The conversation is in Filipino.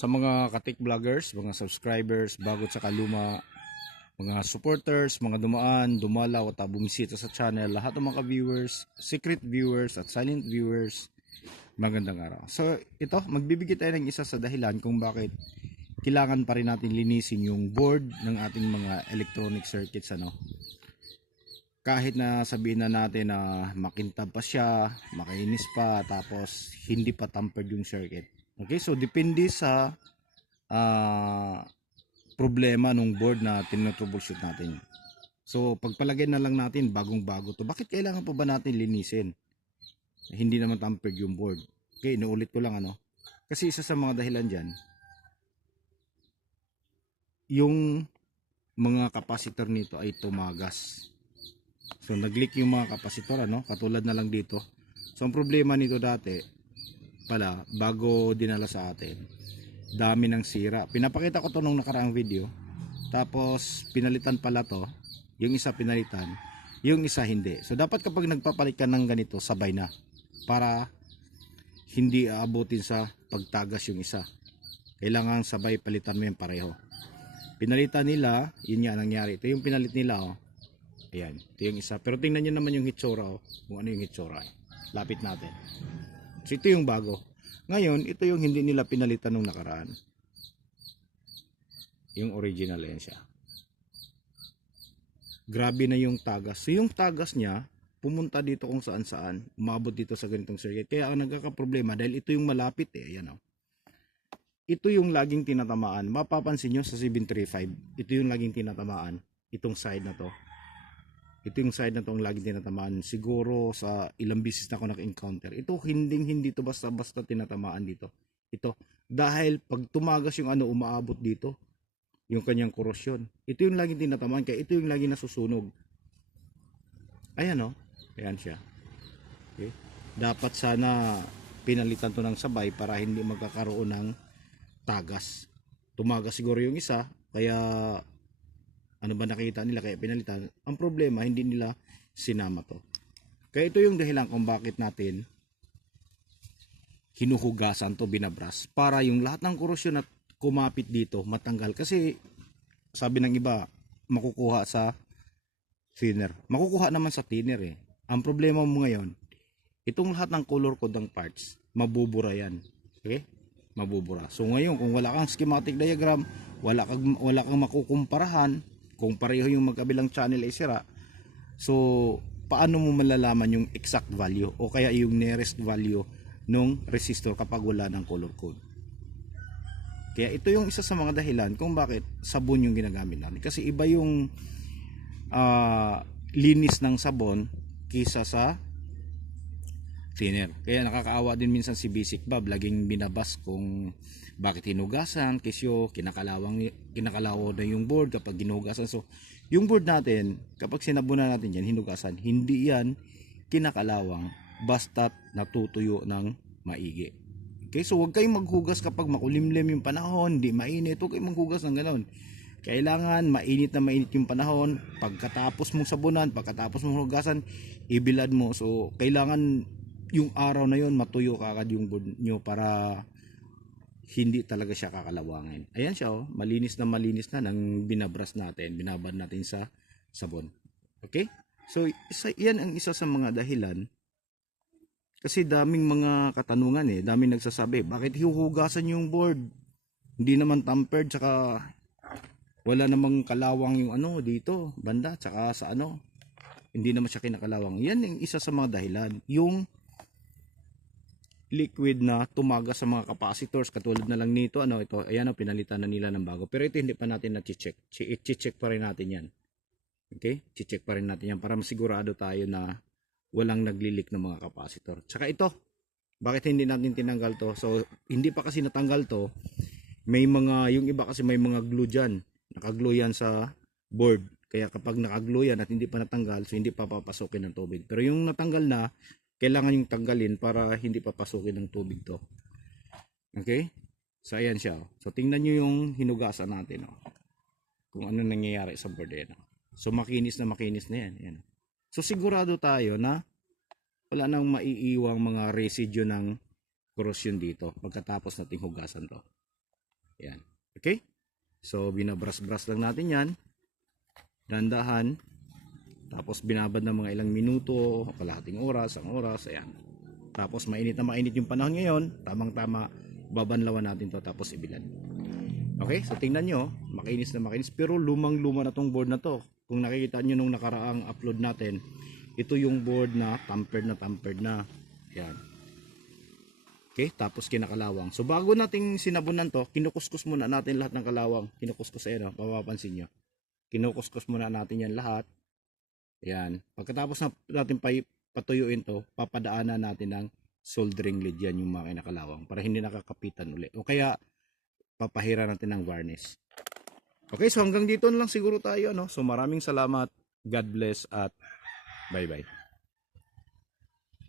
Sa mga katik vloggers, mga subscribers, bago sa kaluma, mga supporters, mga dumaan, dumalaw at bumisita sa channel, lahat ng mga viewers, secret viewers at silent viewers, magandang araw. So ito, magbibigay tayo ng isa sa dahilan kung bakit kailangan pa rin natin linisin yung board ng ating mga electronic circuits, ano. Kahit na sabihin na natin na makintab pa siya, makinis pa, tapos hindi pa tampered yung circuit. Okay, so depende sa ah, problema ng board na tinotroubleshoot natin. So pagpalagay na lang natin bagong-bago to, bakit kailangan pa ba natin linisin? Hindi naman tampered yung board. Okay, inuulit ko lang, ano. Kasi isa sa mga dahilan dyan, yung mga capacitor nito ay tumagas. So nag-leak yung mga kapasitor, ano, katulad na lang dito. So ang problema nito dati pala, bago dinala sa atin, dami ng sira. Pinapakita ko to nung nakaraang video. Tapos pinalitan pala to, yung isa pinalitan, yung isa hindi. So dapat kapag nagpapalit ka ng ganito, sabay na, para hindi aabutin sa pagtagas yung isa. Kailangan sabay palitan mo yung pareho. Pinalitan nila, yun nga nangyari. Ito yung pinalit nila, oh. Ayan, ito yung isa. Pero tingnan nyo naman yung hitsura, oh. Kung ano yung hitsura. Lapit natin. So ito yung bago. Ngayon, ito yung hindi nila pinalitan nung nakaraan. Yung original, yan siya. Grabe na yung tagas. So yung tagas niya, pumunta dito kung saan saan. Umabot dito sa ganitong circuit. Kaya ang nagkakaproblema, dahil ito yung malapit, ayan, oh. Ito yung laging tinatamaan. Mapapansin nyo sa 735, ito yung laging tinatamaan. Itong side na to. Ito yung side na to ang laging tinatamaan. Siguro sa ilang bisis na ako naka-encounter. Ito hindi to basta-basta tinatamaan dito. Ito. Dahil pag tumagas yung ano, umaabot dito. Yung kanyang korosyon. Ito yung laging tinatamaan. Kaya ito yung laging nasusunog. Ayan, oh. Ayan siya. Okay. Dapat sana pinalitan to ng sabay para hindi magkakaroon ng tagas. Tumagas siguro yung isa. Kaya ano ba nakita nila kaya pinalitan. Ang problema, hindi nila sinama to. Kaya ito yung dahilan kung bakit natin hinuhugasan to, binabras, para yung lahat ng korosyon at kumapit dito matanggal. Kasi sabi ng iba, makukuha sa thinner. Makukuha naman sa thinner, eh. Ang problema mo ngayon, itong lahat ng color code ng parts, mabubura yan. Okay? Mabubura. So ngayon, kung wala kang schematic diagram, wala kang makukumparahan, kung pareho yung magkabilang channel ay sira, so paano mo malalaman yung exact value o kaya yung nearest value ng resistor kapag wala ng color code? Kaya ito yung isa sa mga dahilan kung bakit sabon yung ginagamit natin. Kasi iba yung linis ng sabon kisa sa thinner. Kaya nakakaawa din minsan si Basic Bob, laging binabas kung bakit hinugasan, kisyo, kinakalaw na yung board kapag hinugasan. So, yung board natin, kapag sinabunan natin yan, hinugasan, hindi yan kinakalawang basta't natutuyo ng maigi. Okay, so huwag kayong maghugas kapag makulimlim yung panahon, hindi mainit, huwag kayong maghugas ng ganoon. Kailangan mainit na mainit yung panahon, pagkatapos mong sabunan, pagkatapos mong hugasan, ibilad mo. So, kailangan yung araw na yon matuyo kagad yung board nyo para hindi talaga siya kakalawangin. Ayan siya, oh, malinis na nang binabras natin, binabad natin sa sabon. Okay? So, yan ang isa sa mga dahilan. Kasi daming mga katanungan, eh. Daming nagsasabi, bakit hihuhugasan yung board? Hindi naman tampered, tsaka wala namang kalawang yung ano dito, banda, tsaka sa ano. Hindi naman siya kinakalawang. Yan ang isa sa mga dahilan. Yung liquid na tumagas sa mga capacitors, katulad na lang nito, ano, ito, ayan, oh, pinalitan na nila ng bago. Pero ito hindi pa natin na-check. I-check pa rin natin yan. Okay? I-check pa rin natin yan para masigurado tayo na walang nagli-leak ng mga capacitor. Tsaka ito, bakit hindi natin tinanggal to? So, hindi pa kasi natanggal to. May mga, yung iba kasi may mga glue dyan. Nakaglue yan sa board. Kaya kapag nakaglue yan at hindi pa natanggal, so hindi pa papasokin ng tubig. Pero yung natanggal na, kailangan yung tanggalin para hindi papasukin ng tubig to. Okay? So ayan siya. So tingnan nyo yung hinugasan natin. Kung ano nangyayari sa board yan. So makinis na yan. Ayan. So sigurado tayo na wala nang maiiwang mga residue ng corrosion dito pagkatapos nating hugasan to. Yan. Okay? So, binabras-bras lang natin yan. Dandahan. Tapos, binabad ng mga ilang minuto, kalahating oras, ang oras. Ayan. Tapos, mainit na mainit yung panahon ngayon. Tamang-tama, babanlawan natin to tapos ibilad. Okay? So, tingnan nyo. Makinis na makinis. Pero, lumang-luma na tong board na to. Kung nakikita nyo nung nakaraang upload natin, ito yung board na tampered na. Ayan. Okay, tapos kinakalawang. So bago nating sinabunan to, kinukuskus muna natin lahat ng kalawang. Kinukuskus ayan, mapapansin nyo. Kinukuskus muna natin yan lahat. Ayan. Pagkatapos natin patuyuin to, papadaanan natin ng soldering lead yan yung mga kinakalawang para hindi nakakapitan uli. O kaya papahira natin ng varnish. Okay, so hanggang dito na lang siguro tayo, no? So maraming salamat. God bless at bye-bye.